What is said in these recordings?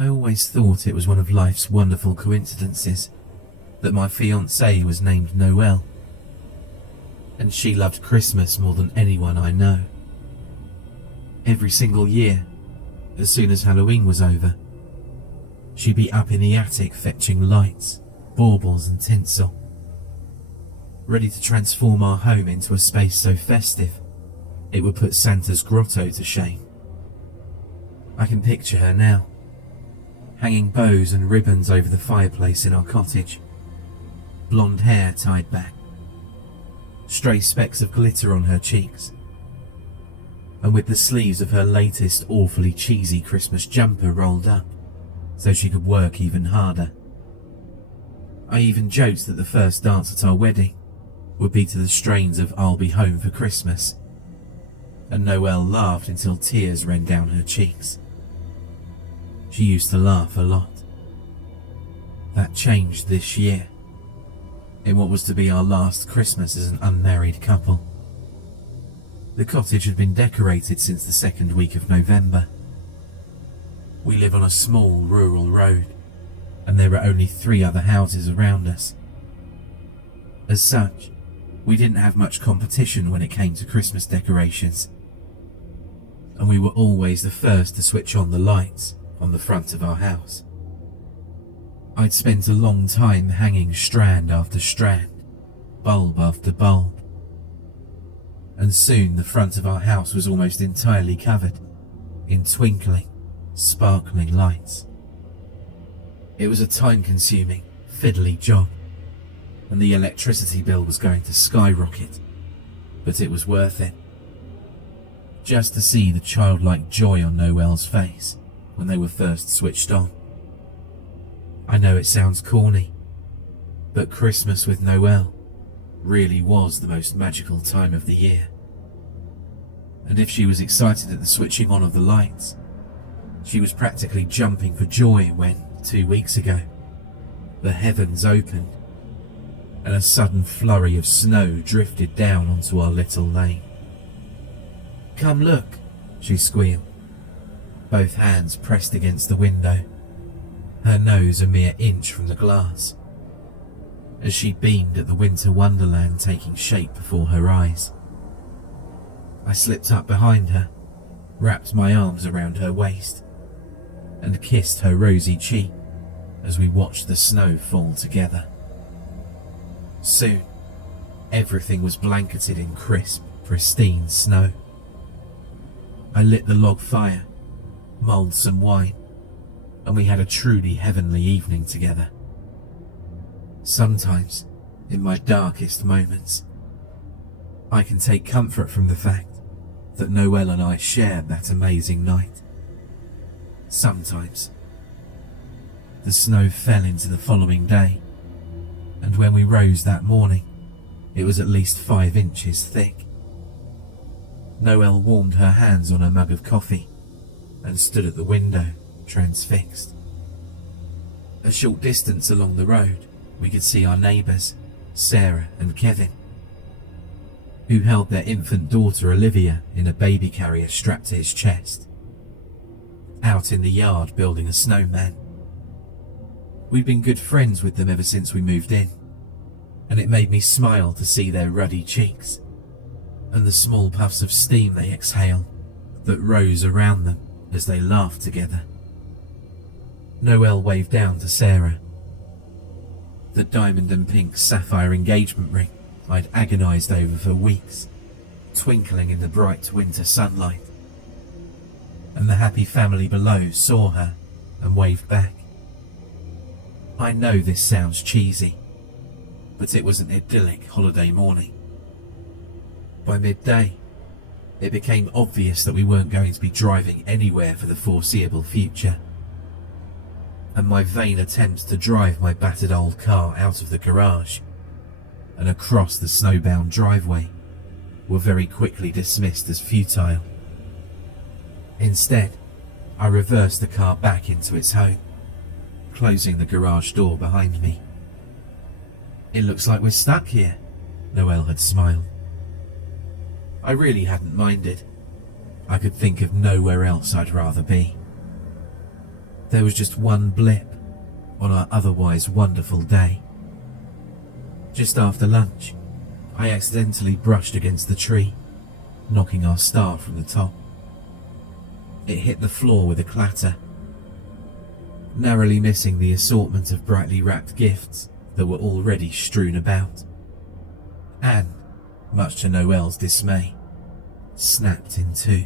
I always thought it was one of life's wonderful coincidences that my fiancée was named Noelle, and she loved Christmas more than anyone I know. Every single year, as soon as Halloween was over, she'd be up in the attic fetching lights, baubles and tinsel, ready to transform our home into a space so festive it would put Santa's grotto to shame. I can picture her now, hanging bows and ribbons over the fireplace in our cottage, blonde hair tied back, stray specks of glitter on her cheeks, and with the sleeves of her latest awfully cheesy Christmas jumper rolled up so she could work even harder. I even joked that the first dance at our wedding would be to the strains of I'll Be Home for Christmas, and Noelle laughed until tears ran down her cheeks. She used to laugh a lot. That changed this year, in what was to be our last Christmas as an unmarried couple. The cottage had been decorated since the second week of November. We live on a small rural road, and there are only 3 other houses around us. As such, we didn't have much competition when it came to Christmas decorations, and we were always the first to switch on the lights on the front of our house. I'd spent a long time hanging strand after strand, bulb after bulb, and soon the front of our house was almost entirely covered in twinkling, sparkling lights. It was a time-consuming, fiddly job, and the electricity bill was going to skyrocket, but it was worth it. Just to see the childlike joy on Noelle's face when they were first switched on. I know it sounds corny, but Christmas with Noelle really was the most magical time of the year. And if she was excited at the switching on of the lights, she was practically jumping for joy when, 2 weeks ago, the heavens opened and a sudden flurry of snow drifted down onto our little lane. "Come look," she squealed, both hands pressed against the window, her nose a mere inch from the glass, as she beamed at the winter wonderland taking shape before her eyes. I slipped up behind her, wrapped my arms around her waist, and kissed her rosy cheek as we watched the snow fall together. Soon, everything was blanketed in crisp, pristine snow. I lit the log fire, mulled some wine, and we had a truly heavenly evening together. Sometimes, in my darkest moments, I can take comfort from the fact that Noelle and I shared that amazing night. Sometimes. The snow fell into the following day, and when we rose that morning, it was at least 5 inches thick. Noelle warmed her hands on her mug of coffee and stood at the window, transfixed. A short distance along the road, we could see our neighbours, Sarah and Kevin, who held their infant daughter Olivia in a baby carrier strapped to his chest, out in the yard building a snowman. We'd been good friends with them ever since we moved in, and it made me smile to see their ruddy cheeks and the small puffs of steam they exhaled that rose around them as they laughed together. Noelle waved down to Sarah. The diamond and pink sapphire engagement ring I'd agonised over for weeks, twinkling in the bright winter sunlight, and the happy family below saw her and waved back. I know this sounds cheesy, but it was an idyllic holiday morning. By midday, it became obvious that we weren't going to be driving anywhere for the foreseeable future, and my vain attempts to drive my battered old car out of the garage and across the snowbound driveway were very quickly dismissed as futile. Instead, I reversed the car back into its home, closing the garage door behind me. "It looks like we're stuck here," Noelle had smiled. I really hadn't minded. I could think of nowhere else I'd rather be. There was just one blip on our otherwise wonderful day. Just after lunch, I accidentally brushed against the tree, knocking our star from the top. It hit the floor with a clatter, narrowly missing the assortment of brightly wrapped gifts that were already strewn about, and, much to Noelle's dismay, snapped in two.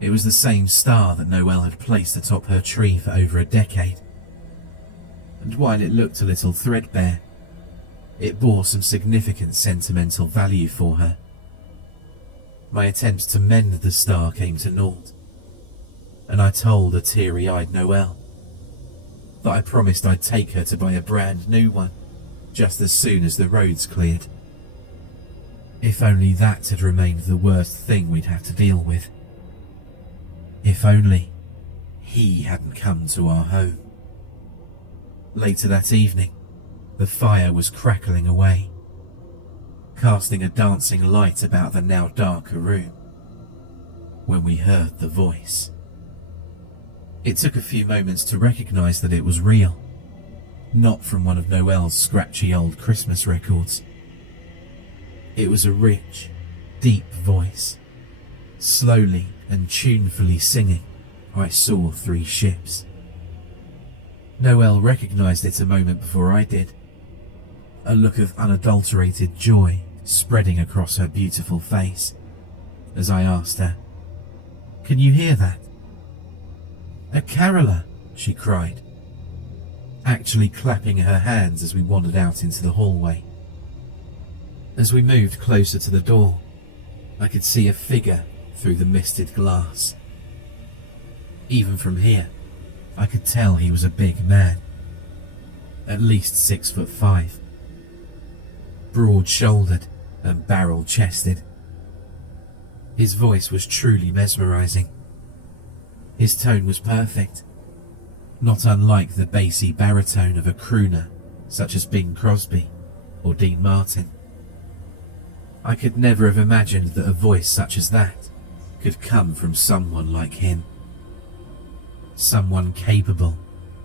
It was the same star that Noelle had placed atop her tree for over a decade, and while it looked a little threadbare, it bore some significant sentimental value for her. My attempts to mend the star came to naught, and I told a teary-eyed Noelle that I promised I'd take her to buy a brand new one just as soon as the roads cleared. If only that had remained the worst thing we'd have to deal with. If only he hadn't come to our home. Later that evening, the fire was crackling away, casting a dancing light about the now darker room, when we heard the voice. It took a few moments to recognize that it was real, not from one of Noelle's scratchy old Christmas records. It was a rich, deep voice, slowly and tunefully singing "I Saw Three Ships." Noelle recognized it a moment before I did, a look of unadulterated joy spreading across her beautiful face as I asked her, "Can you hear that?" "A caroller," she cried, actually clapping her hands as we wandered out into the hallway. As we moved closer to the door, I could see a figure through the misted glass. Even from here, I could tell he was a big man, at least 6'5", broad-shouldered and barrel-chested. His voice was truly mesmerizing. His tone was perfect, not unlike the bassy baritone of a crooner such as Bing Crosby or Dean Martin. I could never have imagined that a voice such as that could come from someone like him. Someone capable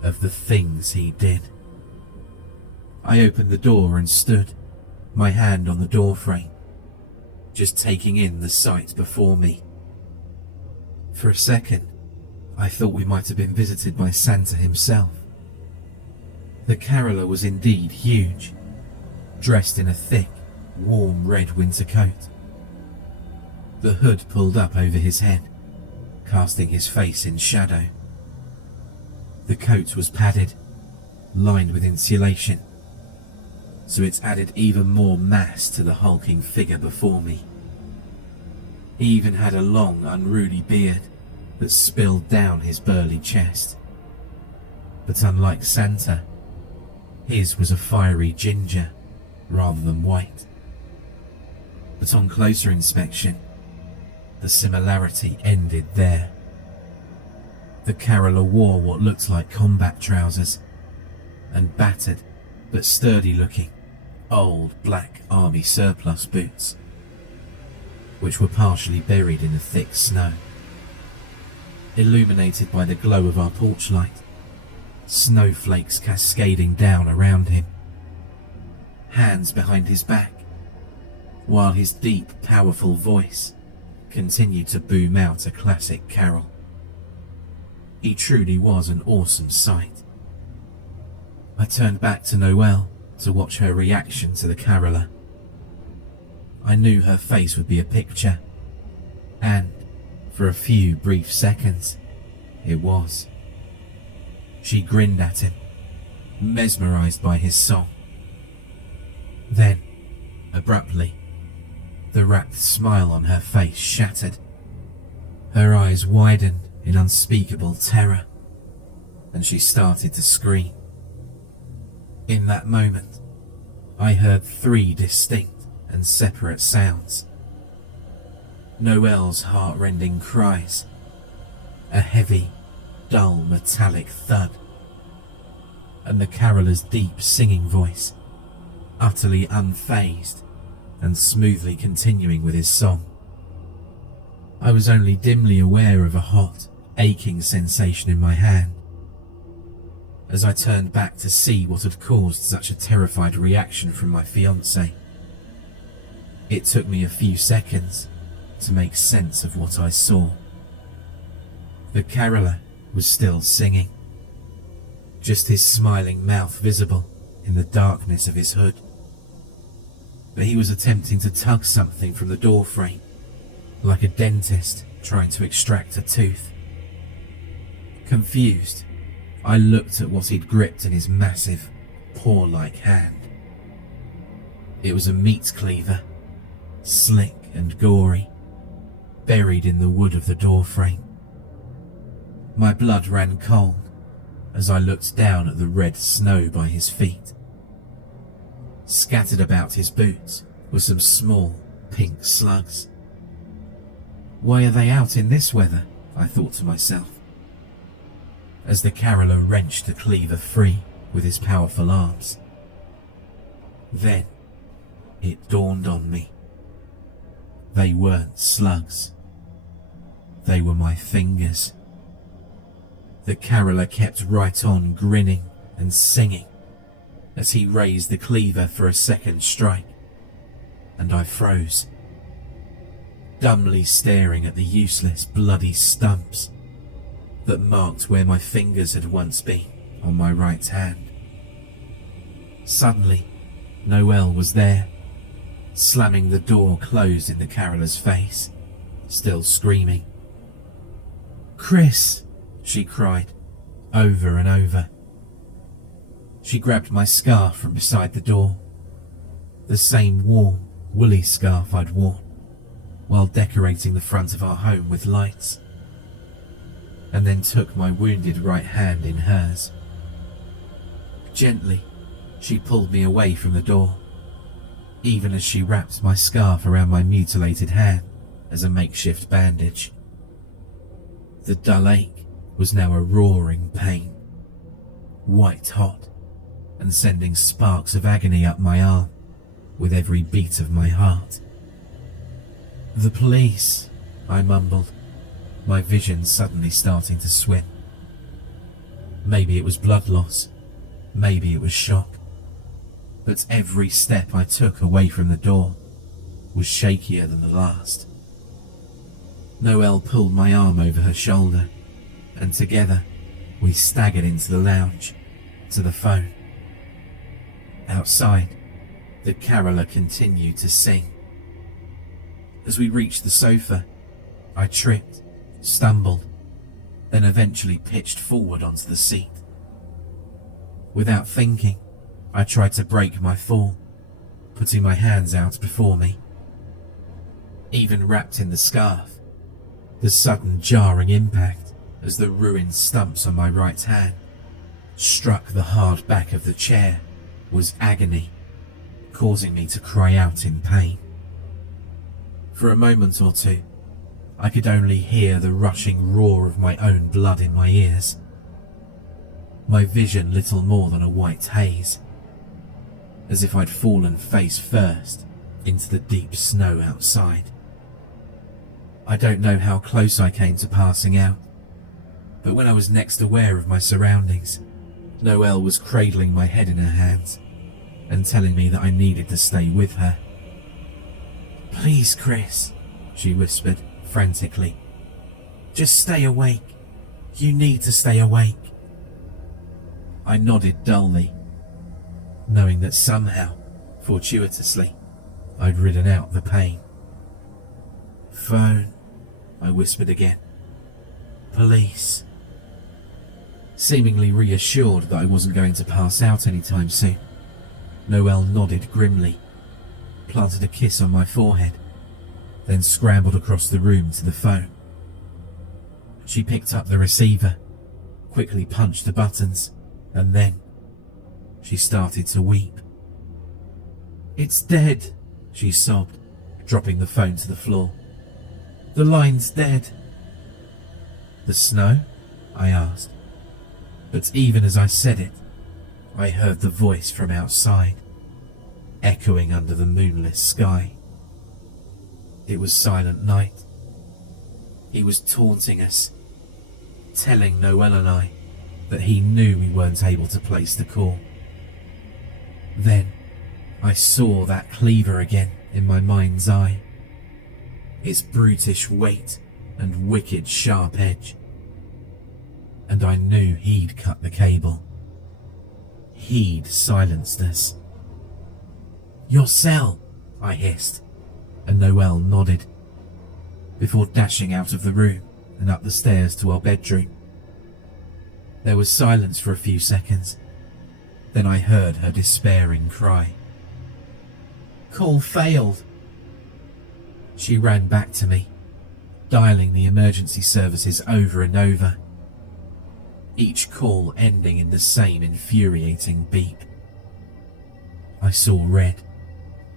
of the things he did. I opened the door and stood, my hand on the doorframe, just taking in the sight before me. For a second, I thought we might have been visited by Santa himself. The caroller was indeed huge, dressed in a thick, warm red winter coat. The hood pulled up over his head, casting his face in shadow. The coat was padded, lined with insulation, so it added even more mass to the hulking figure before me. He even had a long, unruly beard that spilled down his burly chest. But unlike Santa, his was a fiery ginger rather than white. But on closer inspection, the similarity ended there. The caroller wore what looked like combat trousers and battered but sturdy-looking old black army surplus boots, which were partially buried in the thick snow. Illuminated by the glow of our porch light, snowflakes cascading down around him. Hands behind his back, while his deep, powerful voice continued to boom out a classic carol. He truly was an awesome sight. I turned back to Noelle to watch her reaction to the caroller. I knew her face would be a picture, and for a few brief seconds, it was. She grinned at him, mesmerized by his song. Then, abruptly, the rapt smile on her face shattered. Her eyes widened in unspeakable terror, and she started to scream. In that moment, I heard 3 distinct and separate sounds. Noelle's heart-rending cries, a heavy, dull metallic thud, and the caroller's deep singing voice, utterly unfazed and smoothly continuing with his song. I was only dimly aware of a hot, aching sensation in my hand. As I turned back to see what had caused such a terrified reaction from my fiancée, it took me a few seconds to make sense of what I saw. The caroller was still singing, just his smiling mouth visible in the darkness of his hood. But he was attempting to tug something from the door frame, like a dentist trying to extract a tooth. Confused, I looked at what he'd gripped in his massive, paw-like hand. It was a meat cleaver, slick and gory, buried in the wood of the door frame. My blood ran cold as I looked down at the red snow by his feet. Scattered about his boots were some small, pink slugs. Why are they out in this weather? I thought to myself, as the caroller wrenched the cleaver free with his powerful arms. Then it dawned on me. They weren't slugs. They were my fingers. The caroller kept right on grinning and singing as he raised the cleaver for a second strike, and I froze, dumbly staring at the useless bloody stumps that marked where my fingers had once been on my right hand. Suddenly, Noelle was there, slamming the door closed in the caroller's face, still screaming. "Chris!" she cried, over and over. She grabbed my scarf from beside the door, the same warm, woolly scarf I'd worn while decorating the front of our home with lights, and then took my wounded right hand in hers. Gently, she pulled me away from the door, even as she wrapped my scarf around my mutilated hand as a makeshift bandage. The dull ache was now a roaring pain, white hot, and sending sparks of agony up my arm with every beat of my heart. "The police," I mumbled, my vision suddenly starting to swim. Maybe it was blood loss, maybe it was shock, but every step I took away from the door was shakier than the last. Noelle pulled my arm over her shoulder, and together we staggered into the lounge, to the phone. Outside, the caroller continued to sing. As we reached the sofa, I tripped, stumbled, then eventually pitched forward onto the seat. Without thinking, I tried to break my fall, putting my hands out before me. Even wrapped in the scarf, the sudden jarring impact as the ruined stumps on my right hand struck the hard back of the chair was agony, causing me to cry out in pain. For a moment or two, I could only hear the rushing roar of my own blood in my ears. My vision little more than a white haze, as if I'd fallen face first into the deep snow outside. I don't know how close I came to passing out, but when I was next aware of my surroundings, Noelle was cradling my head in her hands and telling me that I needed to stay with her. "Please, Chris," she whispered frantically. "Just stay awake. You need to stay awake." I nodded dully, knowing that somehow, fortuitously, I'd ridden out the pain. "Phone," I whispered again. "Police." Seemingly reassured that I wasn't going to pass out anytime soon, Noelle nodded grimly, planted a kiss on my forehead, then scrambled across the room to the phone. She picked up the receiver, quickly punched the buttons, and then she started to weep. "It's dead," she sobbed, dropping the phone to the floor. "The line's dead." "The snow?" I asked. But even as I said it, I heard the voice from outside, echoing under the moonless sky. It was Silent Night. He was taunting us, telling Noel and I that he knew we weren't able to place the call. Then I saw that cleaver again in my mind's eye, its brutish weight and wicked sharp edge, and I knew he'd cut the cable. He'd silenced us. "Your cell," I hissed, and Noel nodded, before dashing out of the room and up the stairs to our bedroom. There was silence for a few seconds. Then I heard her despairing cry. "Call failed." She ran back to me, dialing the emergency services over and over, each call ending in the same infuriating beep. I saw red,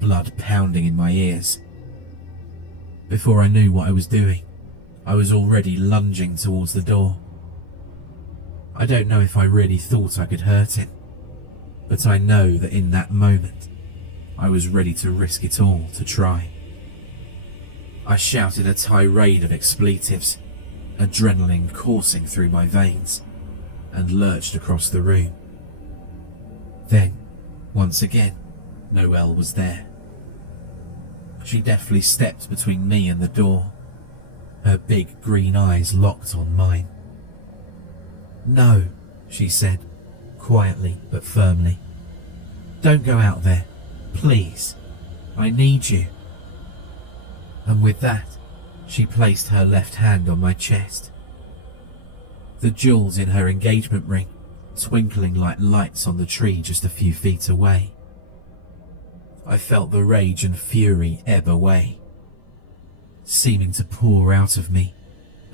blood pounding in my ears. Before I knew what I was doing, I was already lunging towards the door. I don't know if I really thought I could hurt him, but I know that in that moment, I was ready to risk it all to try. I shouted a tirade of expletives, adrenaline coursing through my veins, and lurched across the room. Then, once again, Noel was there. She deftly stepped between me and the door, her big green eyes locked on mine. "No," she said, quietly but firmly. "Don't go out there. Please. I need you." And with that, she placed her left hand on my chest. The jewels in her engagement ring twinkling like lights on the tree just a few feet away. I felt the rage and fury ebb away, seeming to pour out of me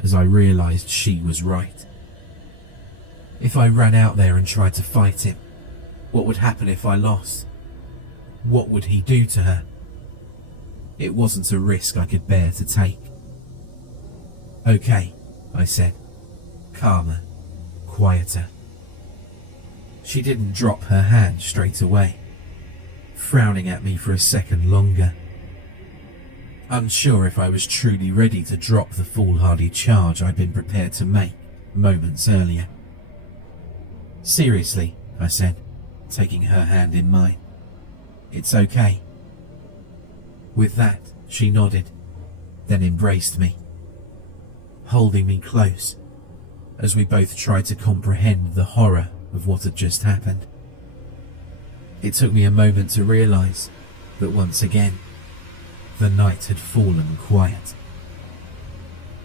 as I realized she was right. If I ran out there and tried to fight him, what would happen if I lost? What would he do to her? It wasn't a risk I could bear to take. "Okay," I said, calmer, quieter. She didn't drop her hand straight away, frowning at me for a second longer. Unsure if I was truly ready to drop the foolhardy charge I'd been prepared to make moments earlier. "Seriously," I said, taking her hand in mine. "It's okay." With that, she nodded, then embraced me, holding me close as we both tried to comprehend the horror of what had just happened. It took me a moment to realize that once again, the night had fallen quiet.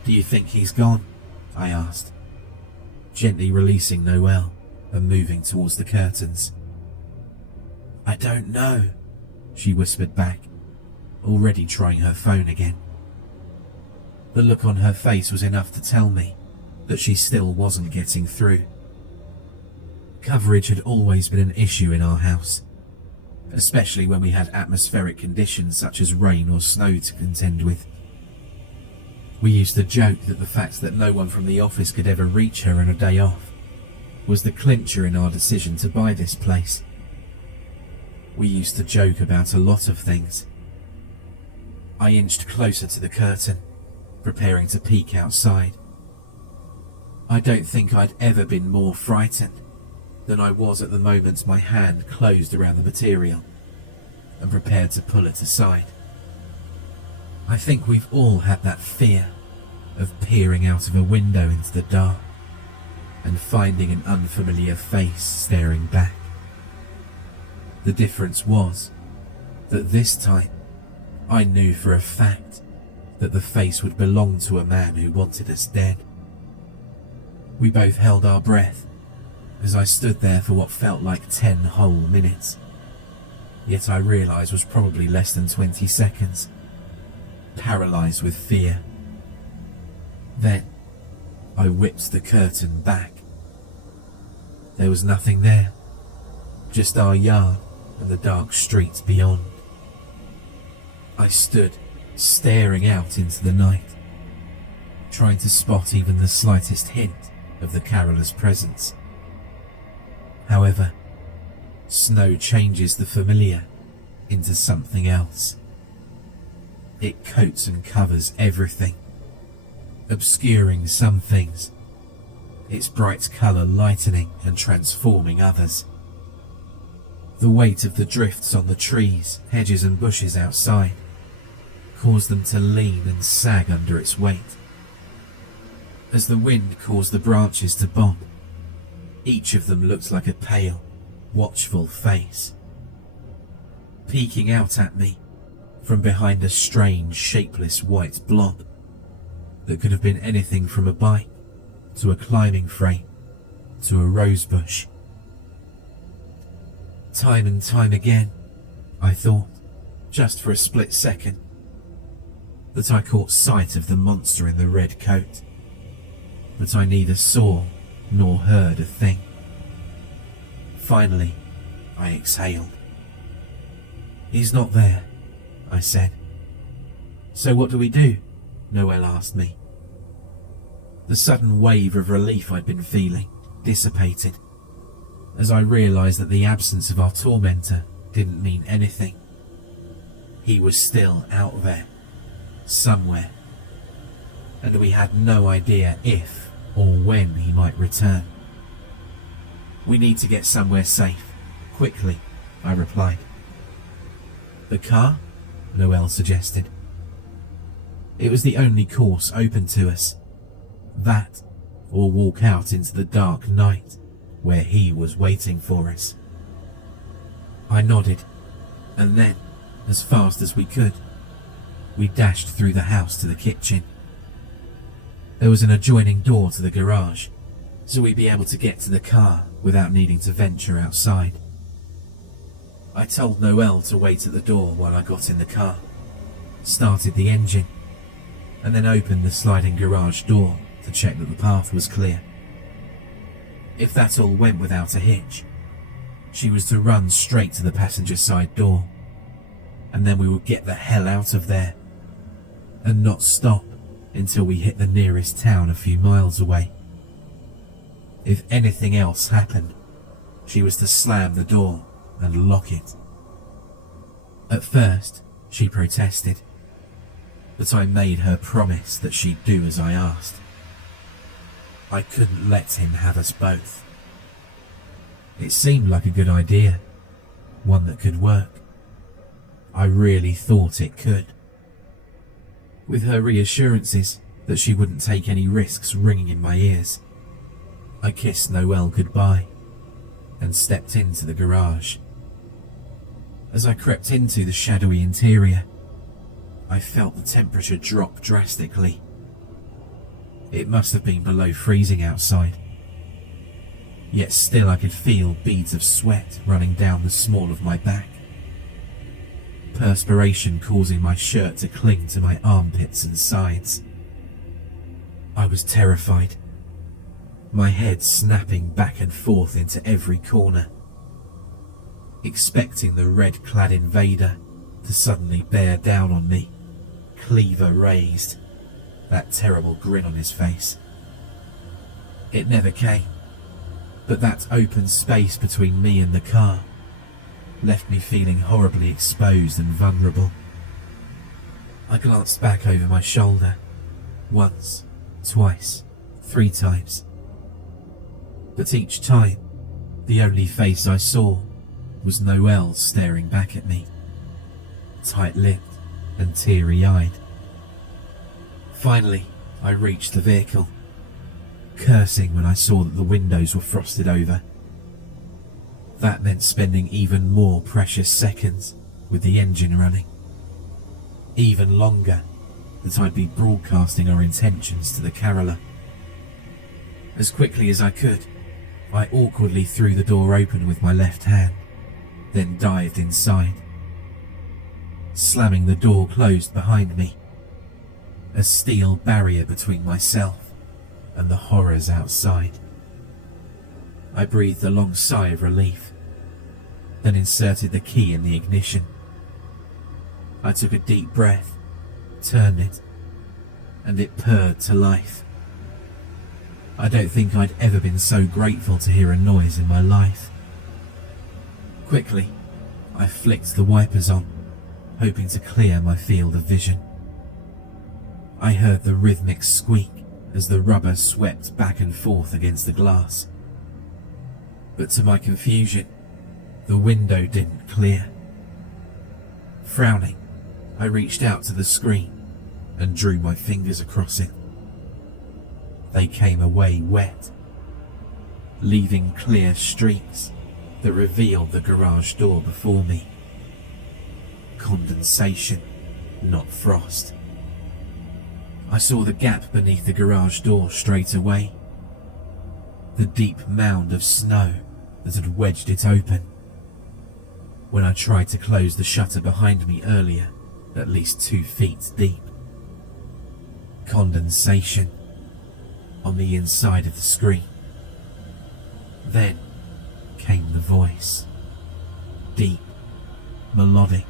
"Do you think he's gone?" I asked, gently releasing Noel and moving towards the curtains. "I don't know," she whispered back, already trying her phone again. The look on her face was enough to tell me that she still wasn't getting through. Coverage had always been an issue in our house, especially when we had atmospheric conditions such as rain or snow to contend with. We used to joke that the fact that no one from the office could ever reach her on a day off was the clincher in our decision to buy this place. We used to joke about a lot of things. I inched closer to the curtain, preparing to peek outside. I don't think I'd ever been more frightened than I was at the moment my hand closed around the material and prepared to pull it aside. I think we've all had that fear of peering out of a window into the dark and finding an unfamiliar face staring back. The difference was that this time I knew for a fact that the face would belong to a man who wanted us dead. We both held our breath as I stood there for what felt like 10 whole minutes, yet I realized was probably less than 20 seconds, paralyzed with fear. Then I whipped the curtain back. There was nothing there, just our yard and the dark streets beyond. I stood staring out into the night, trying to spot even the slightest hint of the caroller's presence. However, snow changes the familiar into something else. It coats and covers everything, obscuring some things, its bright colour lightening and transforming others. The weight of the drifts on the trees, hedges and bushes outside caused them to lean and sag under its weight. As the wind caused the branches to bob, each of them looked like a pale, watchful face, peeking out at me from behind a strange, shapeless white blob that could have been anything from a bike to a climbing frame to a rose bush. Time and time again, I thought, just for a split second, that I caught sight of the monster in the red coat, but I neither saw nor heard a thing. Finally, I exhaled. "He's not there," I said. "So what do we do?" Noelle asked me. The sudden wave of relief I'd been feeling dissipated as I realised that the absence of our tormentor didn't mean anything. He was still out there, somewhere, and we had no idea if or when he might return. "We need to get somewhere safe, quickly," I replied. "The car?" Noelle suggested. It was the only course open to us. That, or walk out into the dark night where he was waiting for us. I nodded, and then, as fast as we could, we dashed through the house to the kitchen. There was an adjoining door to the garage, so we'd be able to get to the car without needing to venture outside. I told Noelle to wait at the door while I got in the car, started the engine, and then opened the sliding garage door to check that the path was clear. If that all went without a hitch, she was to run straight to the passenger side door, and then we would get the hell out of there, and not stop until we hit the nearest town a few miles away. If anything else happened, she was to slam the door and lock it. At first, she protested, but I made her promise that she'd do as I asked. I couldn't let him have us both. It seemed like a good idea, one that could work. I really thought it could. With her reassurances that she wouldn't take any risks ringing in my ears, I kissed Noelle goodbye and stepped into the garage. As I crept into the shadowy interior, I felt the temperature drop drastically. It must have been below freezing outside. Yet still I could feel beads of sweat running down the small of my back, perspiration causing my shirt to cling to my armpits and sides. I was terrified, my head snapping back and forth into every corner, expecting the red-clad invader to suddenly bear down on me, cleaver raised, that terrible grin on his face. It never came, but that open space between me and the car left me feeling horribly exposed and vulnerable. I glanced back over my shoulder, once, twice, 3 times. But each time, the only face I saw was Noelle staring back at me, tight-lipped and teary-eyed. Finally, I reached the vehicle, cursing when I saw that the windows were frosted over. That meant spending even more precious seconds with the engine running. Even longer that I'd be broadcasting our intentions to the caroller. As quickly as I could, I awkwardly threw the door open with my left hand, then dived inside, slamming the door closed behind me, a steel barrier between myself and the horrors outside. I breathed a long sigh of relief, then inserted the key in the ignition. I took a deep breath, turned it, and it purred to life. I don't think I'd ever been so grateful to hear a noise in my life. Quickly, I flicked the wipers on, hoping to clear my field of vision. I heard the rhythmic squeak as the rubber swept back and forth against the glass. But to my confusion, the window didn't clear. Frowning, I reached out to the screen and drew my fingers across it. They came away wet, leaving clear streaks that revealed the garage door before me. Condensation, not frost. I saw the gap beneath the garage door straight away, the deep mound of snow that had wedged it open. When I tried to close the shutter behind me earlier, at least 2 feet deep. Condensation on the inside of the screen. Then came the voice. Deep, melodic.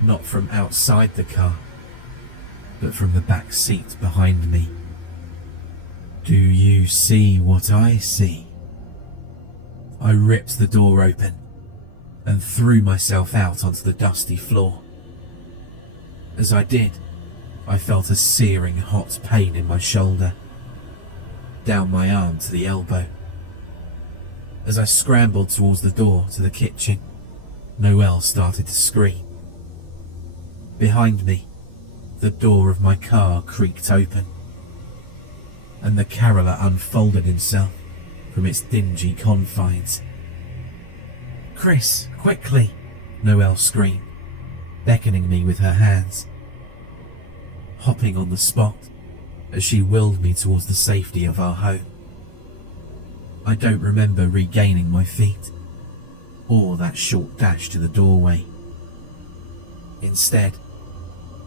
Not from outside the car, but from the back seat behind me. Do you see what I see? I ripped the door open and threw myself out onto the dusty floor. As I did, I felt a searing hot pain in my shoulder, down my arm to the elbow. As I scrambled towards the door to the kitchen, Noelle started to scream. Behind me, the door of my car creaked open, and the caroller unfolded himself from its dingy confines. "Chris, quickly!" Noelle screamed, beckoning me with her hands. Hopping on the spot as she willed me towards the safety of our home. I don't remember regaining my feet, or that short dash to the doorway. Instead,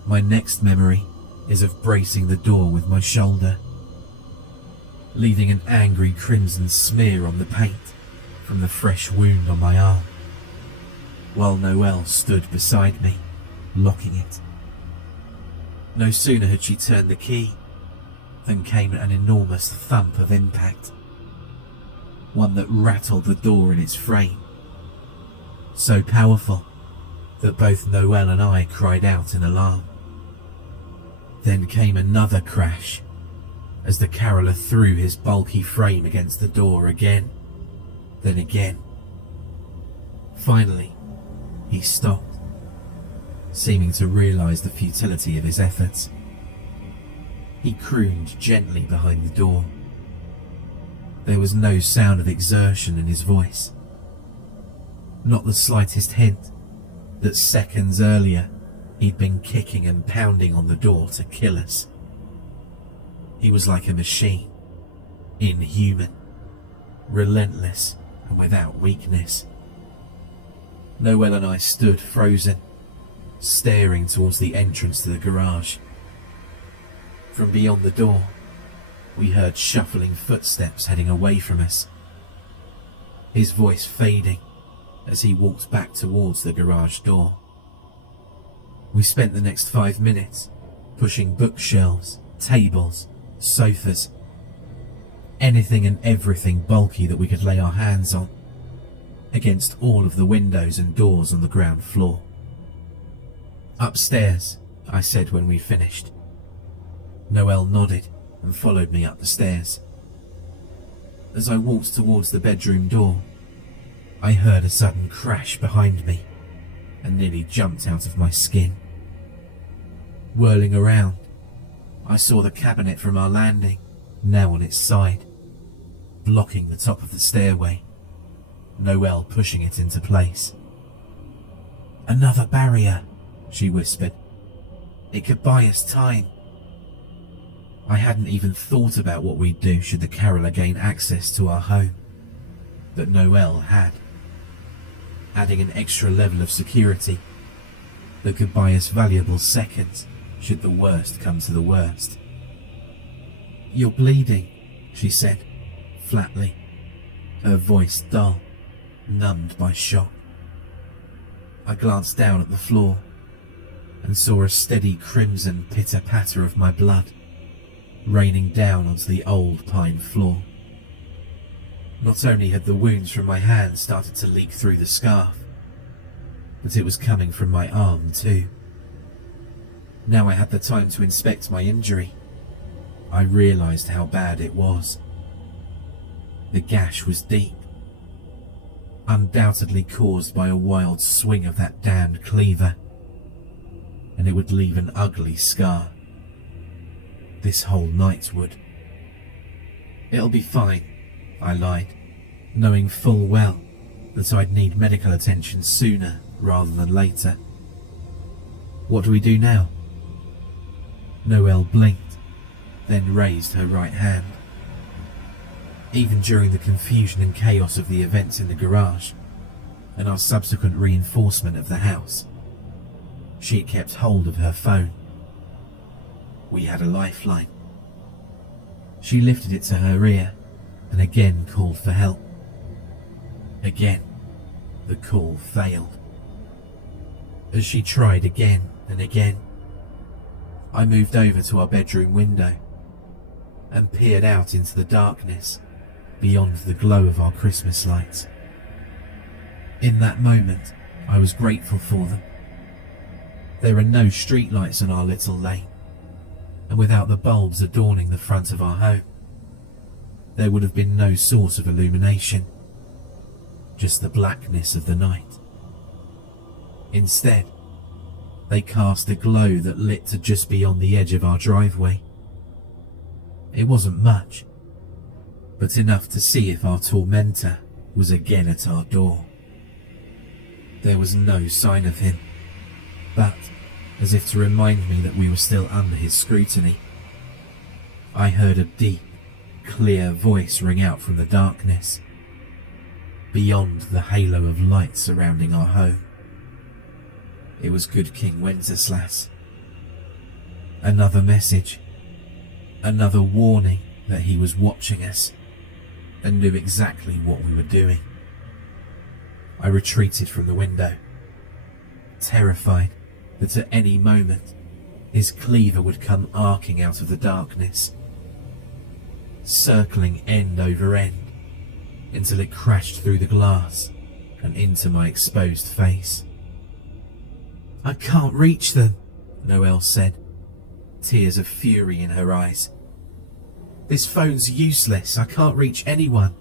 my next memory is of bracing the door with my shoulder, leaving an angry crimson smear on the paint from the fresh wound on my arm, while Noelle stood beside me, locking it. No sooner had she turned the key than came an enormous thump of impact, one that rattled the door in its frame, so powerful that both Noelle and I cried out in alarm. Then came another crash as the caroller threw his bulky frame against the door again, then again. Finally, he stopped, seeming to realize the futility of his efforts. He crooned gently behind the door. There was no sound of exertion in his voice, not the slightest hint that seconds earlier he'd been kicking and pounding on the door to kill us. He was like a machine, inhuman, relentless and without weakness. Noelle and I stood frozen, staring towards the entrance to the garage. From beyond the door, we heard shuffling footsteps heading away from us, his voice fading as he walked back towards the garage door. We spent the next 5 minutes pushing bookshelves, tables, sofas, anything and everything bulky that we could lay our hands on, against all of the windows and doors on the ground floor. "Upstairs," I said when we finished. Noelle nodded and followed me up the stairs. As I walked towards the bedroom door, I heard a sudden crash behind me and nearly jumped out of my skin. Whirling around, I saw the cabinet from our landing, now on its side, blocking the top of the stairway, Noelle pushing it into place. "Another barrier," she whispered. "It could buy us time." I hadn't even thought about what we'd do should the caroller gain access to our home, but Noelle had, adding an extra level of security that could buy us valuable seconds should the worst come to the worst. "You're bleeding," she said, flatly, her voice dull, numbed by shock. I glanced down at the floor and saw a steady crimson pitter-patter of my blood raining down onto the old pine floor. Not only had the wounds from my hand started to leak through the scarf, but it was coming from my arm too. Now I had the time to inspect my injury. I realised how bad it was. The gash was deep, undoubtedly caused by a wild swing of that damned cleaver, and it would leave an ugly scar. This whole night would. It'll be fine, I lied, knowing full well that I'd need medical attention sooner rather than later. What do we do now? Noelle blinked, then raised her right hand. Even during the confusion and chaos of the events in the garage, and our subsequent reinforcement of the house, she had kept hold of her phone. We had a lifeline. She lifted it to her ear and again called for help. Again, the call failed. As she tried again and again, I moved over to our bedroom window and peered out into the darkness beyond the glow of our Christmas lights. In that moment, I was grateful for them. There are no streetlights on our little lane, and without the bulbs adorning the front of our home, there would have been no source of illumination, just the blackness of the night. Instead, they cast a glow that lit to just beyond the edge of our driveway. It wasn't much, but enough to see if our tormentor was again at our door. There was no sign of him, but, as if to remind me that we were still under his scrutiny, I heard a deep, clear voice ring out from the darkness, beyond the halo of light surrounding our home. It was Good King Wenceslas. Another message, another warning that he was watching us and knew exactly what we were doing. I retreated from the window, terrified that at any moment his cleaver would come arcing out of the darkness, circling end over end until it crashed through the glass and into my exposed face. "I can't reach them," Noelle said, tears of fury in her eyes. "This phone's useless. I can't reach anyone."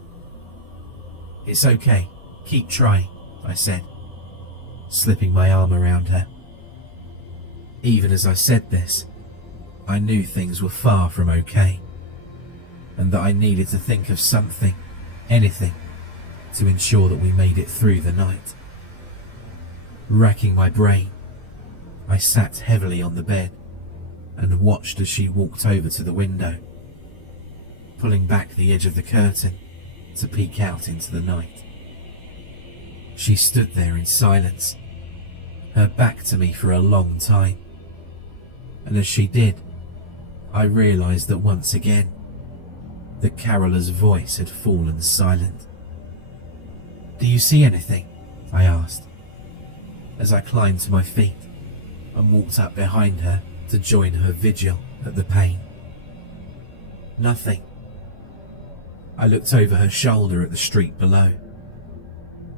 "It's okay. Keep trying," I said, slipping my arm around her. Even as I said this, I knew things were far from okay, and that I needed to think of something, anything, to ensure that we made it through the night. Racking my brain, I sat heavily on the bed and watched as she walked over to the window, pulling back the edge of the curtain to peek out into the night. She stood there in silence, her back to me for a long time, and as she did, I realised that once again, the caroller's voice had fallen silent. "Do you see anything?" I asked, as I climbed to my feet and walked up behind her to join her vigil at the pane. "Nothing." I looked over her shoulder at the street below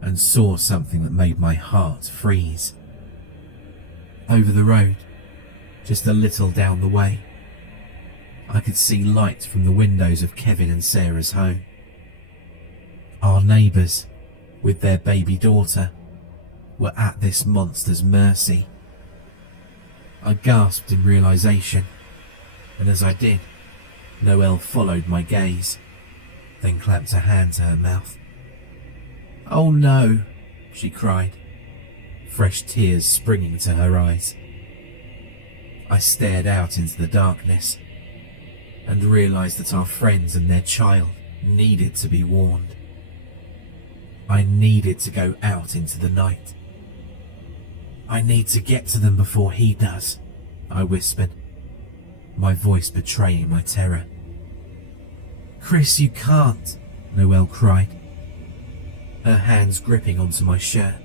and saw something that made my heart freeze. Over the road, just a little down the way, I could see light from the windows of Kevin and Sarah's home. Our neighbours, with their baby daughter, were at this monster's mercy. I gasped in realisation, and as I did, Noelle followed my gaze, then clapped a hand to her mouth. "Oh no," she cried, fresh tears springing to her eyes. I stared out into the darkness and realised that our friends and their child needed to be warned. I needed to go out into the night. "I need to get to them before he does," I whispered, my voice betraying my terror. "Chris, you can't," Noelle cried, her hands gripping onto my shirt,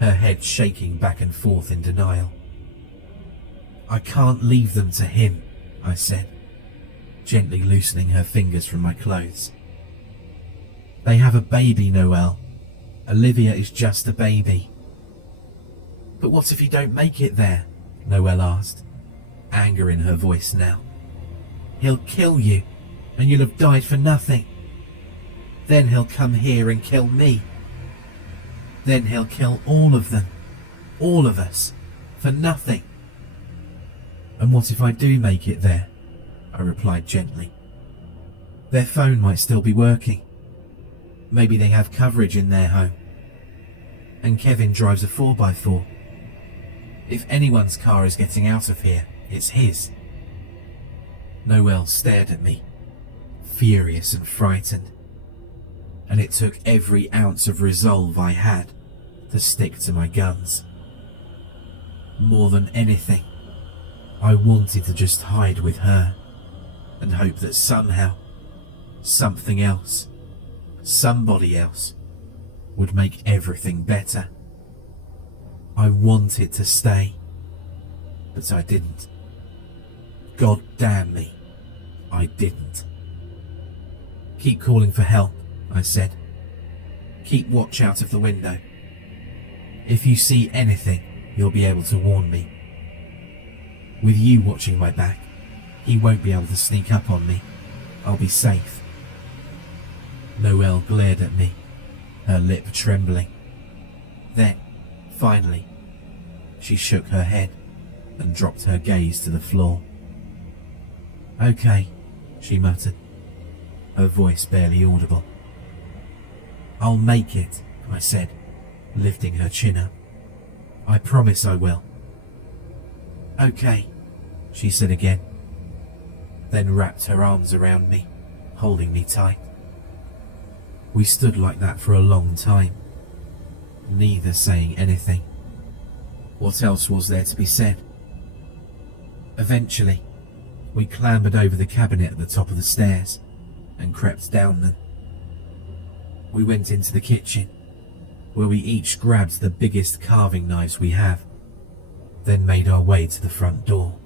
her head shaking back and forth in denial. "I can't leave them to him," I said, gently loosening her fingers from my clothes. "They have a baby, Noelle. Olivia is just a baby." "But what if you don't make it there?" Noelle asked, anger in her voice now. He'll kill you, and you'll have died for nothing. Then he'll come here and kill me. Then he'll kill all of them, all of us, for nothing." "And what if I do make it there?" I replied gently. "Their phone might still be working. Maybe they have coverage in their home. And Kevin drives a 4x4. If anyone's car is getting out of here, it's his." Noelle stared at me, furious and frightened, and it took every ounce of resolve I had to stick to my guns. More than anything, I wanted to just hide with her and hope that somehow, something else, somebody else, would make everything better. I wanted to stay, but I didn't. God damn me, I didn't. "Keep calling for help," I said. "Keep watch out of the window. If you see anything, you'll be able to warn me. With you watching my back, he won't be able to sneak up on me. I'll be safe." Noelle glared at me, her lip trembling. Then, finally, she shook her head and dropped her gaze to the floor. "Okay," she muttered, her voice barely audible. "I'll make it," I said, lifting her chin up. "I promise I will." "Okay," she said again, then wrapped her arms around me, holding me tight. We stood like that for a long time, neither saying anything. What else was there to be said? Eventually, we clambered over the cabinet at the top of the stairs and crept down them. We went into the kitchen, where we each grabbed the biggest carving knives we have, then made our way to the front door.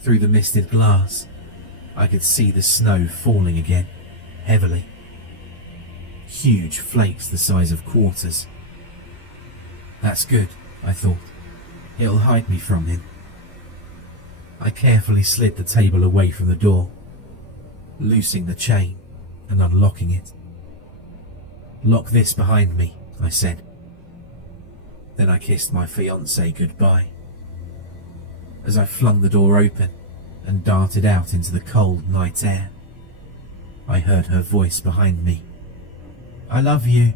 Through the misted glass, I could see the snow falling again, heavily. Huge flakes the size of quarters. That's good, I thought. It'll hide me from him. I carefully slid the table away from the door, loosing the chain and unlocking it. "Lock this behind me," I said. Then I kissed my fiancée goodbye. As I flung the door open and darted out into the cold night air, I heard her voice behind me. "I love you."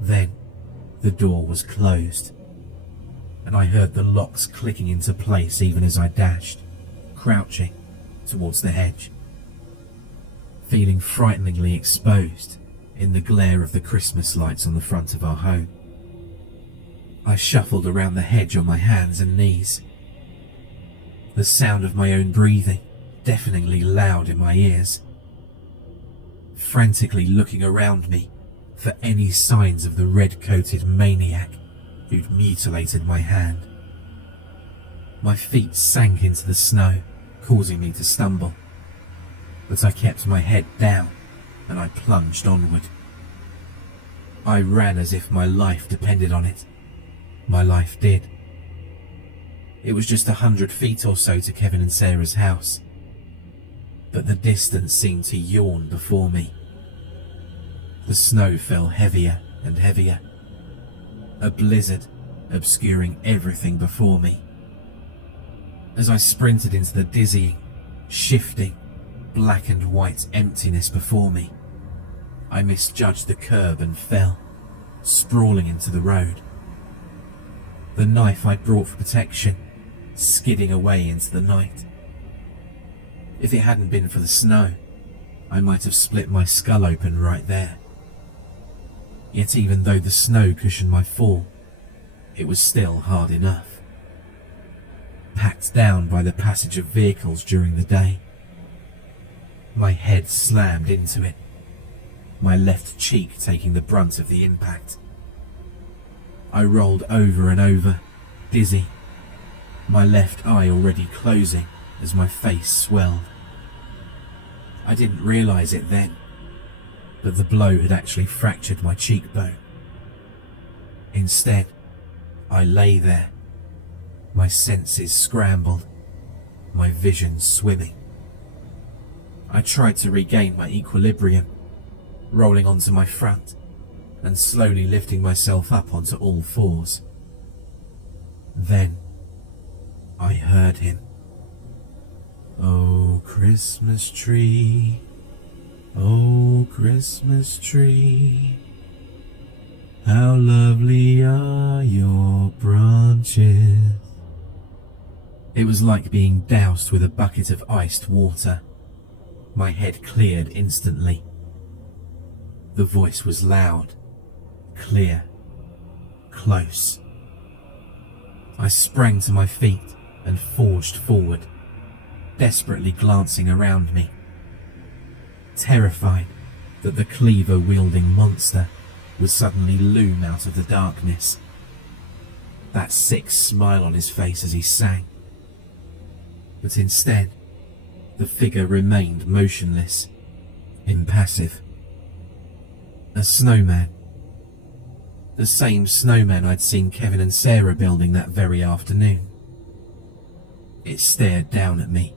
Then the door was closed, and I heard the locks clicking into place even as I dashed, crouching, towards the hedge. Feeling frighteningly exposed in the glare of the Christmas lights on the front of our home, I shuffled around the hedge on my hands and knees, the sound of my own breathing deafeningly loud in my ears, frantically looking around me for any signs of the red-coated maniac who'd mutilated my hand. My feet sank into the snow, causing me to stumble, but I kept my head down and I plunged onward. I ran as if my life depended on it. My life did. It was just 100 feet or so to Kevin and Sarah's house, but the distance seemed to yawn before me. The snow fell heavier and heavier, a blizzard obscuring everything before me. As I sprinted into the dizzying, shifting, black and white emptiness before me, I misjudged the curb and fell, sprawling into the road. The knife I'd brought for protection, skidding away into the night. If it hadn't been for the snow, I might have split my skull open right there. Yet even though the snow cushioned my fall, it was still hard enough. Packed down by the passage of vehicles during the day, my head slammed into it, my left cheek taking the brunt of the impact. I rolled over and over, dizzy, my left eye already closing as my face swelled. I didn't realize it then, but the blow had actually fractured my cheekbone. Instead, I lay there, my senses scrambled, my vision swimming. I tried to regain my equilibrium, rolling onto my front and slowly lifting myself up onto all fours. Then I heard him. "Oh, Christmas tree, oh, Christmas tree, how lovely are your branches." It was like being doused with a bucket of iced water. My head cleared instantly. The voice was loud, clear, close. I sprang to my feet and forged forward, desperately glancing around me, terrified that the cleaver-wielding monster would suddenly loom out of the darkness, that sick smile on his face as he sang. But instead, the figure remained motionless, impassive. A snowman. The same snowman I'd seen Kevin and Sarah building that very afternoon. It stared down at me,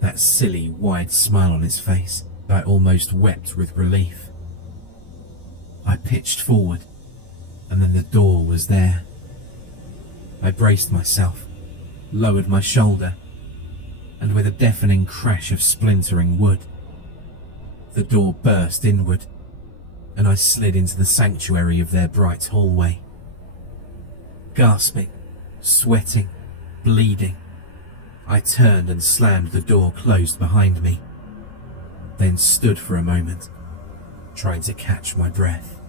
that silly, wide smile on its face. I almost wept with relief. I pitched forward, and then the door was there. I braced myself, lowered my shoulder, and with a deafening crash of splintering wood, the door burst inward, and I slid into the sanctuary of their bright hallway. Gasping, sweating, bleeding, I turned and slammed the door closed behind me, then stood for a moment, trying to catch my breath.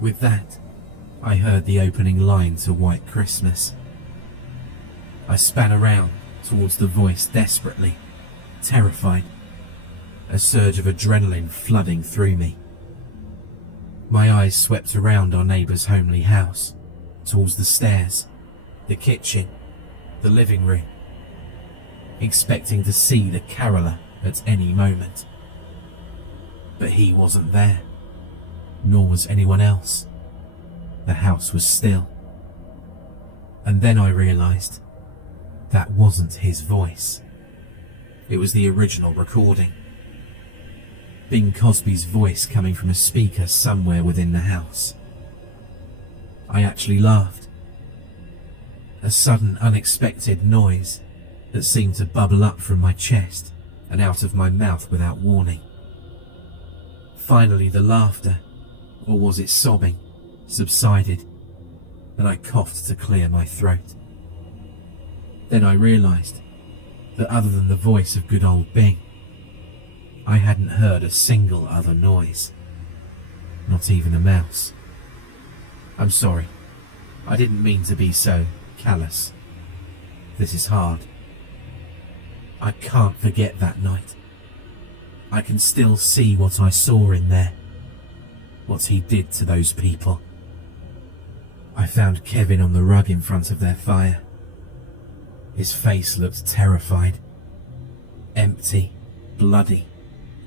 With that, I heard the opening line to White Christmas. I span around towards the voice desperately, terrified, a surge of adrenaline flooding through me. My eyes swept around our neighbour's homely house, towards the stairs, the kitchen, the living room, expecting to see the caroller at any moment. But he wasn't there, nor was anyone else. The house was still. And then I realised that wasn't his voice. It was the original recording. Bing Crosby's voice coming from a speaker somewhere within the house. I actually laughed. A sudden, unexpected noise that seemed to bubble up from my chest and out of my mouth without warning. Finally, the laughter, or was it sobbing, subsided, and I coughed to clear my throat. Then I realised that other than the voice of good old Bing, I hadn't heard a single other noise. Not even a mouse. I'm sorry. I didn't mean to be so callous. This is hard. I can't forget that night. I can still see what I saw in there. What he did to those people. I found Kevin on the rug in front of their fire. His face looked terrified. Empty, bloody,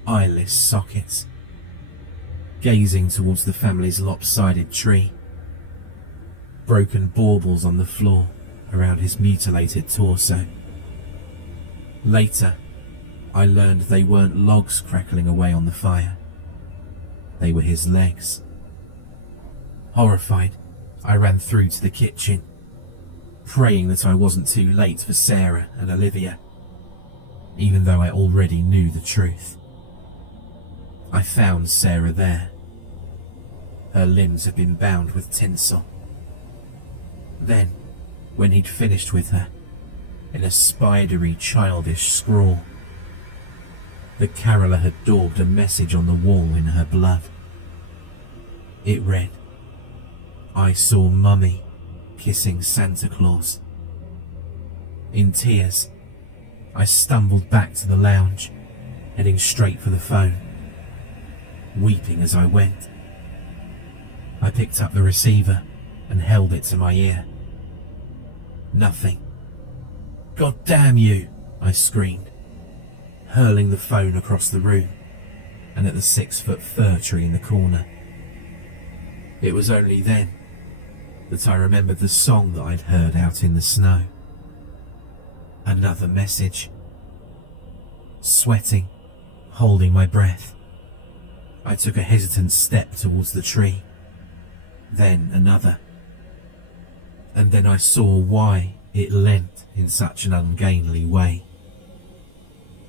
eyeless sockets. Gazing towards the family's lopsided tree. Broken baubles on the floor around his mutilated torso. Later, I learned they weren't logs crackling away on the fire. They were his legs. Horrified, I ran through to the kitchen, praying that I wasn't too late for Sarah and Olivia, even though I already knew the truth. I found Sarah there. Her limbs had been bound with tinsel. Then, when he'd finished with her, in a spidery, childish scrawl, the caroller had daubed a message on the wall in her blood. It read, "I saw Mummy kissing Santa Claus." In tears, I stumbled back to the lounge, heading straight for the phone, weeping as I went. I picked up the receiver and held it to my ear. Nothing. "God damn you!" I screamed, hurling the phone across the room and at the 6-foot fir tree in the corner. It was only then that I remembered the song that I'd heard out in the snow. Another message. Sweating, holding my breath, I took a hesitant step towards the tree. Then another. And then I saw why it leant in such an ungainly way.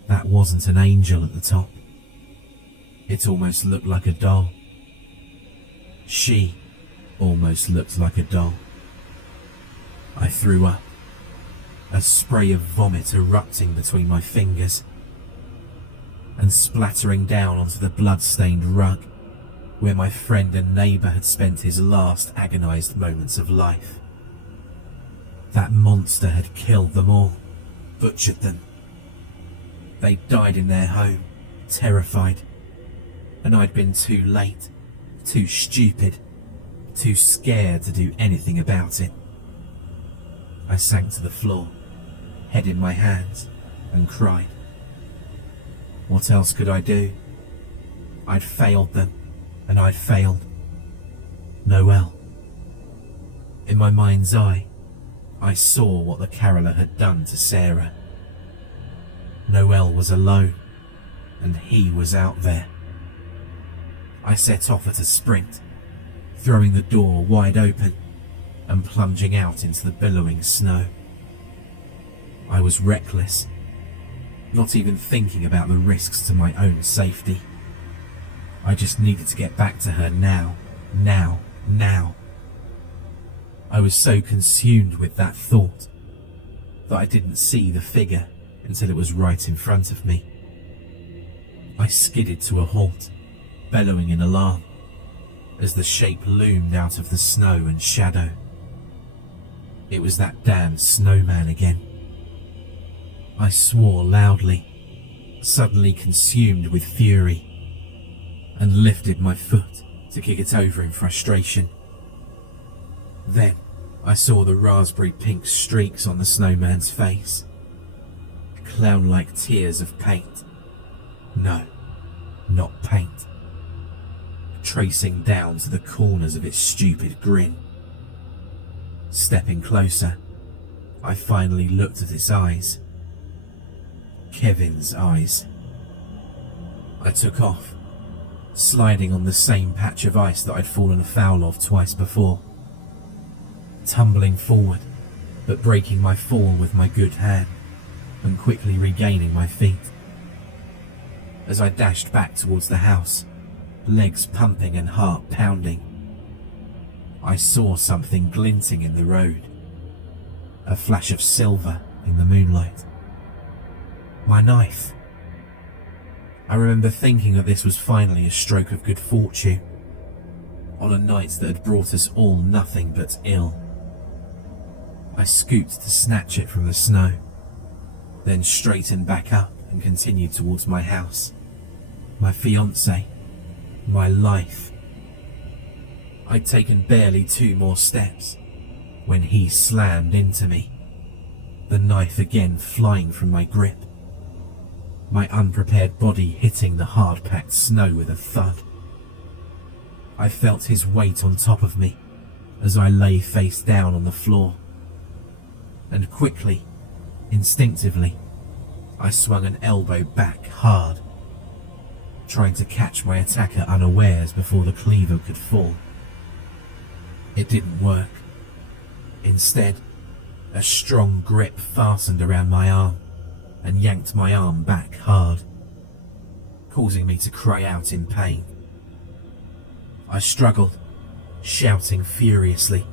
That wasn't an angel at the top. It almost looked like a doll. She almost looked like a doll. I threw up, a spray of vomit erupting between my fingers and splattering down onto the blood-stained rug where my friend and neighbour had spent his last agonised moments of life. That monster had killed them all, butchered them. They died in their home, terrified, and I'd been too late, too stupid, too scared to do anything about it. I sank to the floor, head in my hands, and cried. What else could I do? I'd failed them, and I'd failed Noelle. In my mind's eye, I saw what the caroller had done to Sarah. Noelle was alone, and he was out there. I set off at a sprint, throwing the door wide open and plunging out into the billowing snow. I was reckless, not even thinking about the risks to my own safety. I just needed to get back to her now. I was so consumed with that thought that I didn't see the figure until it was right in front of me. I skidded to a halt, bellowing in alarm, as the shape loomed out of the snow and shadow. It was that damn snowman again. I swore loudly, suddenly consumed with fury, and lifted my foot to kick it over in frustration. Then I saw the raspberry pink streaks on the snowman's face, clown-like tears of paint. No, not paint. Tracing down to the corners of its stupid grin. Stepping closer, I finally looked at its eyes. Kevin's eyes. I took off, sliding on the same patch of ice that I'd fallen afoul of twice before. Tumbling forward, but breaking my fall with my good hand, and quickly regaining my feet. As I dashed back towards the house, legs pumping and heart pounding, I saw something glinting in the road, a flash of silver in the moonlight. My knife. I remember thinking that this was finally a stroke of good fortune, on a night that had brought us all nothing but ill. I scooped to snatch it from the snow, then straightened back up and continued towards my house, my fiancé, my life. I'd taken barely 2 more steps when he slammed into me, the knife again flying from my grip, my unprepared body hitting the hard-packed snow with a thud. I felt his weight on top of me as I lay face down on the floor, and quickly, instinctively, I swung an elbow back hard, trying to catch my attacker unawares before the cleaver could fall. It didn't work. Instead, a strong grip fastened around my arm and yanked my arm back hard, causing me to cry out in pain. I struggled, shouting furiously,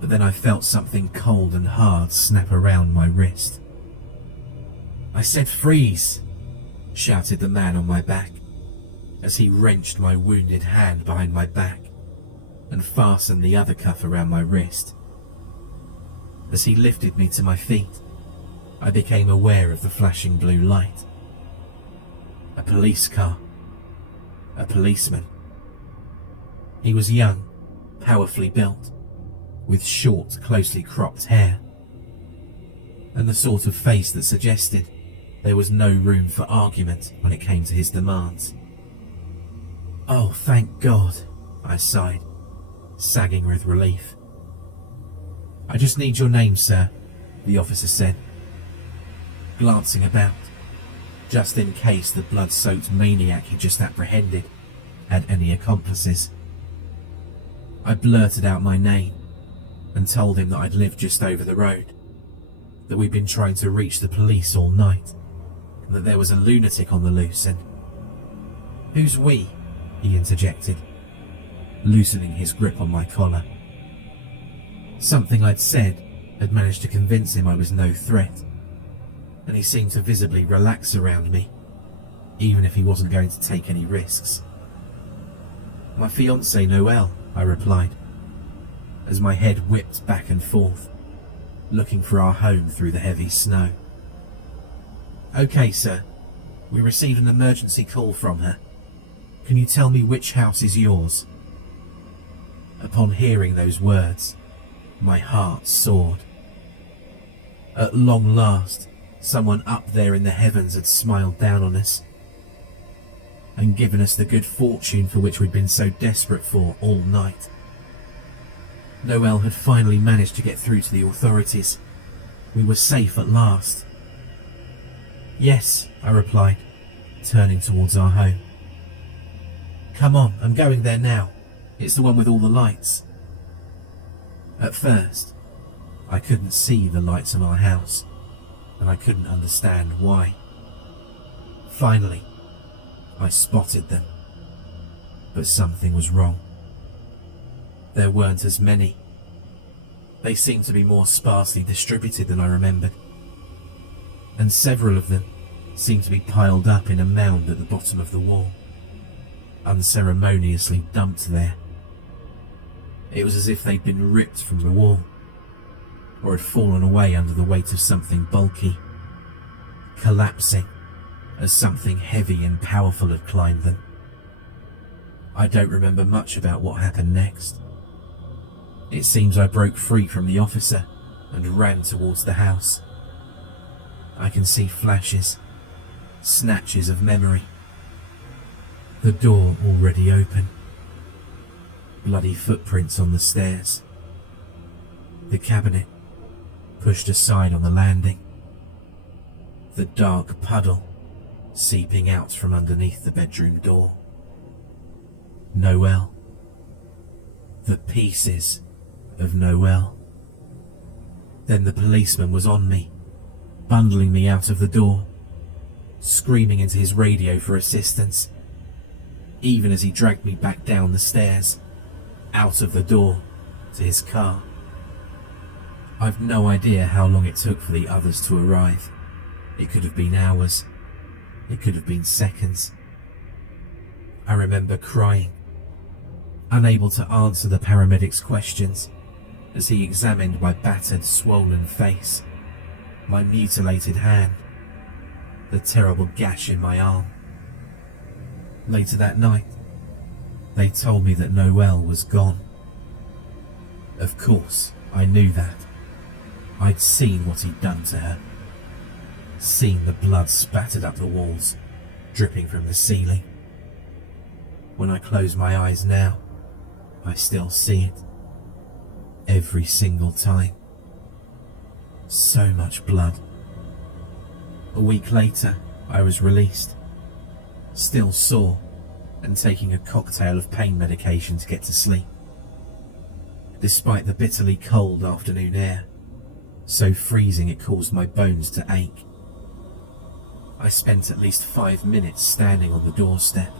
but then I felt something cold and hard snap around my wrist. "I said freeze!" shouted the man on my back, as he wrenched my wounded hand behind my back and fastened the other cuff around my wrist. As he lifted me to my feet, I became aware of the flashing blue light. A police car. A policeman. He was young, powerfully built, with short, closely cropped hair, and the sort of face that suggested there was no room for argument when it came to his demands. "Oh, thank God," I sighed, sagging with relief. "I just need your name, sir," the officer said, glancing about, just in case the blood-soaked maniac he just apprehended had any accomplices. I blurted out my name and told him that I'd lived just over the road, that we'd been trying to reach the police all night, and that there was a lunatic on the loose and... "Who's we?" he interjected, loosening his grip on my collar. Something I'd said had managed to convince him I was no threat, and he seemed to visibly relax around me, even if he wasn't going to take any risks. "My fiancée Noelle," I replied, as my head whipped back and forth, looking for our home through the heavy snow. "Okay, sir. We received an emergency call from her. Can you tell me which house is yours?" Upon hearing those words, my heart soared. At long last, someone up there in the heavens had smiled down on us and given us the good fortune for which we'd been so desperate for all night. Noelle had finally managed to get through to the authorities. We were safe at last. "Yes," I replied, turning towards our home. "Come on, I'm going there now. It's the one with all the lights." At first, I couldn't see the lights in our house, and I couldn't understand why. Finally, I spotted them, but something was wrong. There weren't as many. They seemed to be more sparsely distributed than I remembered, and several of them seemed to be piled up in a mound at the bottom of the wall, unceremoniously dumped there. It was as if they'd been ripped from the wall, or had fallen away under the weight of something bulky, collapsing as something heavy and powerful had climbed them. I don't remember much about what happened next. It seems I broke free from the officer and ran towards the house. I can see flashes, snatches of memory. The door already open. Bloody footprints on the stairs. The cabinet pushed aside on the landing. The dark puddle seeping out from underneath the bedroom door. Noelle. The pieces of Noelle. Then the policeman was on me, bundling me out of the door, screaming into his radio for assistance, even as he dragged me back down the stairs, out of the door, to his car. I've no idea how long it took for the others to arrive. It could have been hours. It could have been seconds. I remember crying, unable to answer the paramedic's questions as he examined my battered, swollen face, my mutilated hand, the terrible gash in my arm. Later that night, they told me that Noelle was gone. Of course, I knew that. I'd seen what he'd done to her. Seen the blood spattered up the walls, dripping from the ceiling. When I close my eyes now, I still see it. Every single time. So much blood. A week later, I was released. Still sore and taking a cocktail of pain medication to get to sleep. Despite the bitterly cold afternoon air, so freezing it caused my bones to ache. I spent at least 5 minutes standing on the doorstep,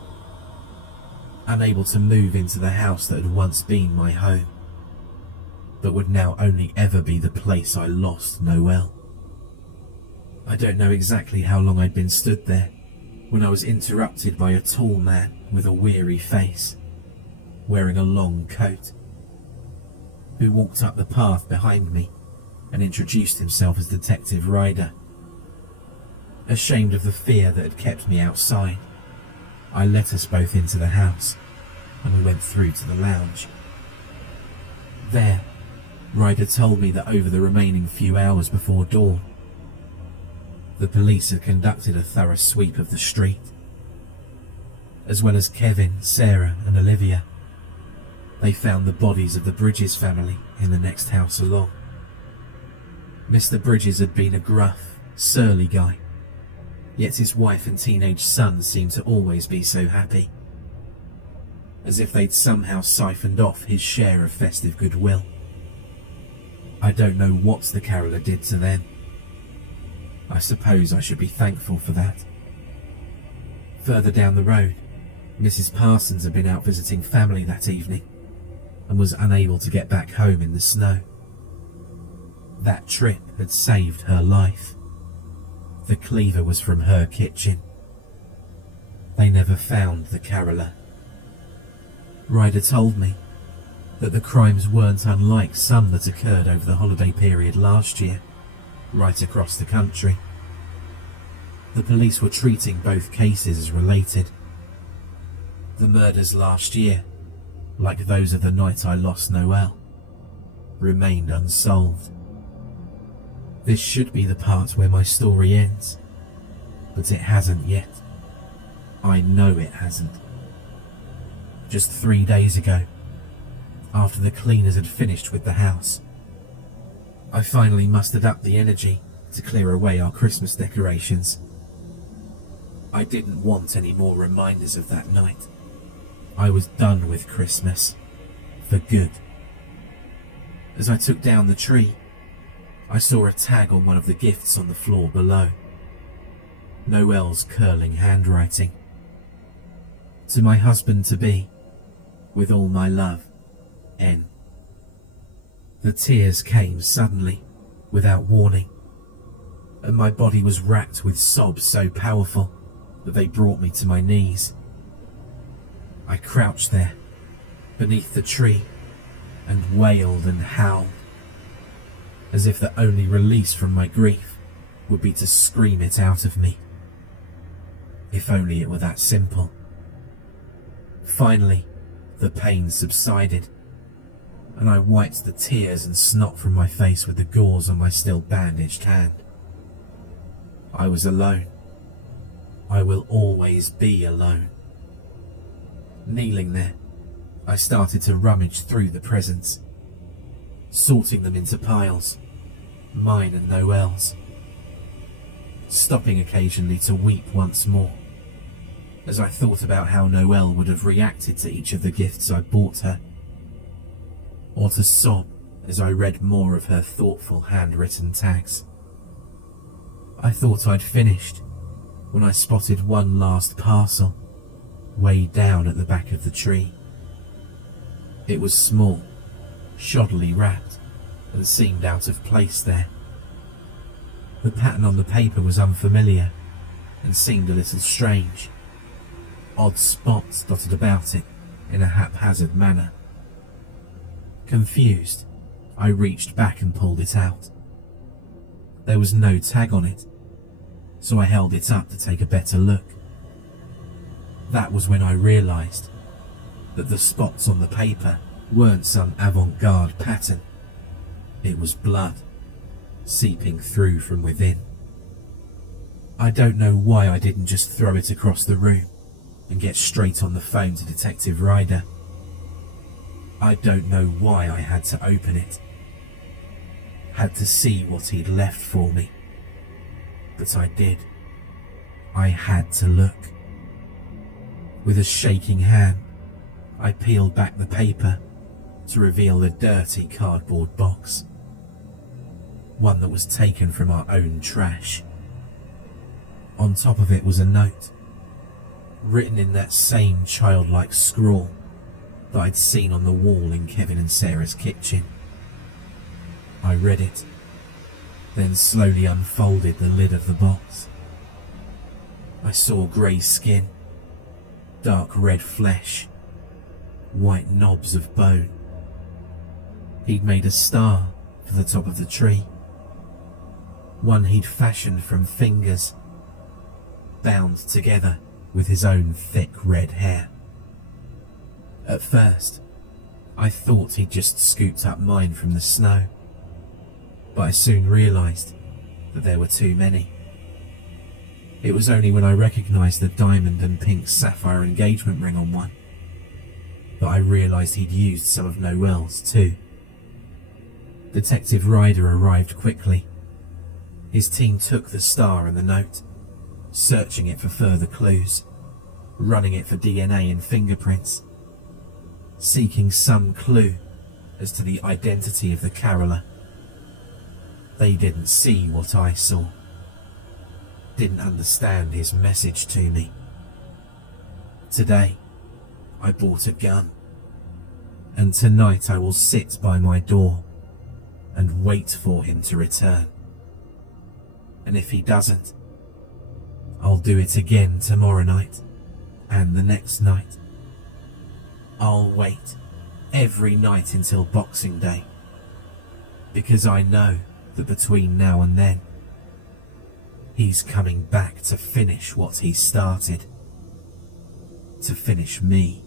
unable to move into the house that had once been my home, but would now only ever be the place I lost Noelle. I don't know exactly how long I'd been stood there when I was interrupted by a tall man with a weary face, wearing a long coat, who walked up the path behind me and introduced himself as Detective Ryder. Ashamed of the fear that had kept me outside, I let us both into the house and we went through to the lounge. There, Ryder told me that over the remaining few hours before dawn, the police had conducted a thorough sweep of the street. As well as Kevin, Sarah and Olivia, they found the bodies of the Bridges family in the next house along. Mr. Bridges had been a gruff, Surly guy, yet his wife and teenage son seemed to always be so happy, as if they'd somehow siphoned off his share of festive goodwill. I don't know what the caroller did to them. I suppose I should be thankful for that. Further down the road, Mrs. Parsons had been out visiting family that evening and was unable to get back home in the snow. That trip had saved her life. The cleaver was from her kitchen. They never found the caroller. Ryder told me that the crimes weren't unlike some that occurred over the holiday period last year, right across the country. The police were treating both cases as related. The murders last year, like those of the night I lost Noelle, remained unsolved. This should be the part where my story ends, but it hasn't yet. I know it hasn't. Just 3 days ago, after the cleaners had finished with the house, I finally mustered up the energy to clear away our Christmas decorations. I didn't want any more reminders of that night. I was done with Christmas, for good. As I took down the tree, I saw a tag on one of the gifts on the floor below. Noelle's curling handwriting. To my husband-to-be, with all my love, N. The tears came suddenly, without warning, and my body was racked with sobs so powerful that they brought me to my knees. I crouched there, beneath the tree, and wailed and howled, as if the only release from my grief would be to scream it out of me. If only it were that simple. Finally, the pain subsided, and I wiped the tears and snot from my face with the gauze on my still bandaged hand. I was alone. I will always be alone. Kneeling there, I started to rummage through the presents, sorting them into piles, mine and Noelle's, stopping occasionally to weep once more, as I thought about how Noelle would have reacted to each of the gifts I bought her, or to sob as I read more of her thoughtful handwritten tags. I thought I'd finished when I spotted one last parcel, way down at the back of the tree. It was small, shoddily wrapped, and seemed out of place there. The pattern on the paper was unfamiliar and seemed a little strange. Odd spots dotted about it in a haphazard manner. Confused, I reached back and pulled it out. There was no tag on it, so I held it up to take a better look. That was when I realised that the spots on the paper weren't some avant-garde pattern. It was blood, seeping through from within. I don't know why I didn't just throw it across the room and get straight on the phone to Detective Ryder. I don't know why I had to open it, had to see what he'd left for me. But I did. I had to look. With a shaking hand, I peeled back the paper to reveal the dirty cardboard box. One that was taken from our own trash. On top of it was a note, written in that same childlike scrawl that I'd seen on the wall in Kevin and Sarah's kitchen. I read it, then slowly unfolded the lid of the box. I saw grey skin, dark red flesh, white knobs of bone. He'd made a star for the top of the tree, one he'd fashioned from fingers, bound together with his own thick red hair. At first, I thought he'd just scooped up mine from the snow, but I soon realised that there were too many. It was only when I recognised the diamond and pink sapphire engagement ring on one that I realised he'd used some of Noelle's too. Detective Ryder arrived quickly. His team took the star and the note, searching it for further clues, running it for DNA and fingerprints, seeking some clue as to the identity of the caroller. They didn't see what I saw, didn't understand his message to me. Today, I bought a gun, and tonight I will sit by my door and wait for him to return. And if he doesn't, I'll do it again tomorrow night and the next night. I'll wait every night until Boxing Day, because I know that between now and then, he's coming back to finish what he started, to finish me.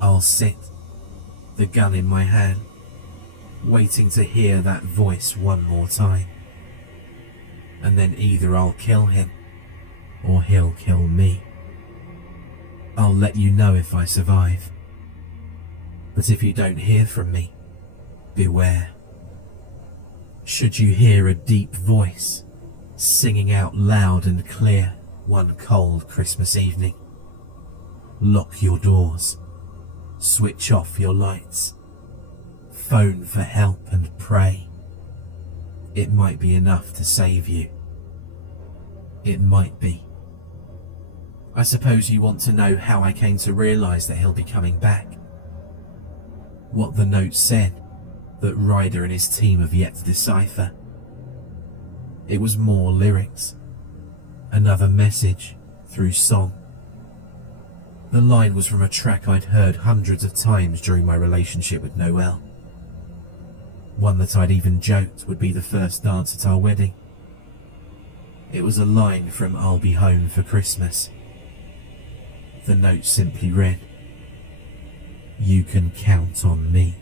I'll sit, the gun in my hand, waiting to hear that voice one more time. And then either I'll kill him, or he'll kill me. I'll let you know if I survive. But if you don't hear from me, beware. Should you hear a deep voice singing out loud and clear one cold Christmas evening, lock your doors, switch off your lights, phone for help and pray. It might be enough to save you. It might be. I suppose you want to know how I came to realise that he'll be coming back. What the note said that Ryder and his team have yet to decipher. It was more lyrics. Another message through song. The line was from a track I'd heard hundreds of times during my relationship with Noelle. One that I'd even joked would be the first dance at our wedding. It was a line from I'll Be Home for Christmas. The note simply read, "You can count on me."